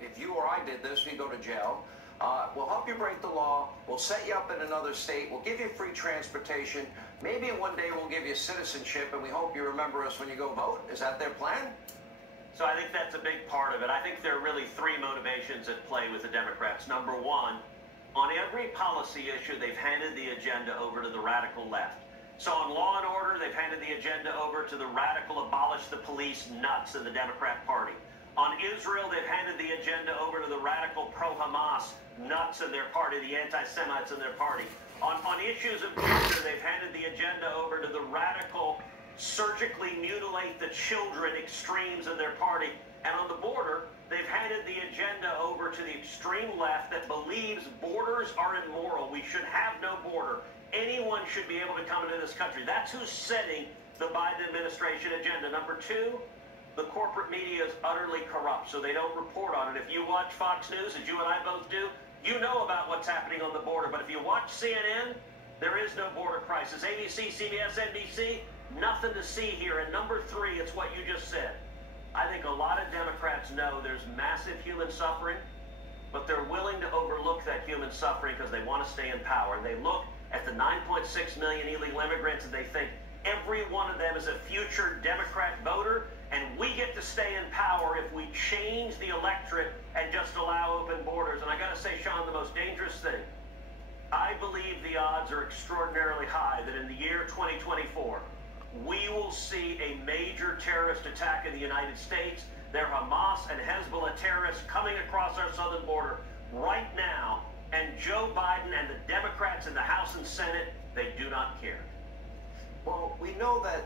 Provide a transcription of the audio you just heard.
if you or I did this, we go to jail. We'll help you break the law. We'll set you up in another state. We'll give you free transportation. Maybe one day we'll give you citizenship, and we hope you remember us when you go vote. Is that their plan? So I think that's a big part of it. I think there are really three motivations at play with the Democrats. Number one, on every policy issue, they've handed the agenda over to the radical left. So on law and order, they've handed the agenda over to the radical abolish the police nuts in the Democrat Party. On Israel, they've handed the agenda over to the radical pro-Hamas nuts in their party, the anti-Semites in their party. On issues of gender, they've handed the agenda over to the radical surgically mutilate the children extremes in their party. And on the border, they've handed the agenda over to the extreme left that believes borders are immoral. We should have no border. Anyone should be able to come into this country. That's who's setting the Biden administration agenda. Number two, the corporate media is utterly corrupt, so they don't report on it. If you watch Fox News, as you and I both do, you know about what's happening on the border. But if you watch CNN, there is no border crisis. ABC, CBS, NBC, nothing to see here. And number three, it's what you just said. I think a lot of Democrats know there's massive human suffering, but they're willing to overlook that human suffering because they want to stay in power. And they look at the 9.6 million illegal immigrants and they think every one of them is a future Democrat voter, and we get to stay in power if we change the electorate and just allow open borders. And I got to say, Sean, the most dangerous thing, I believe the odds are extraordinarily high that in the year 2024, we will see a major terrorist attack in the United States. There are Hamas and Hezbollah terrorists coming across our southern border right now, and Joe Biden and the Democrats in the House and Senate, they do not care. Well, we know that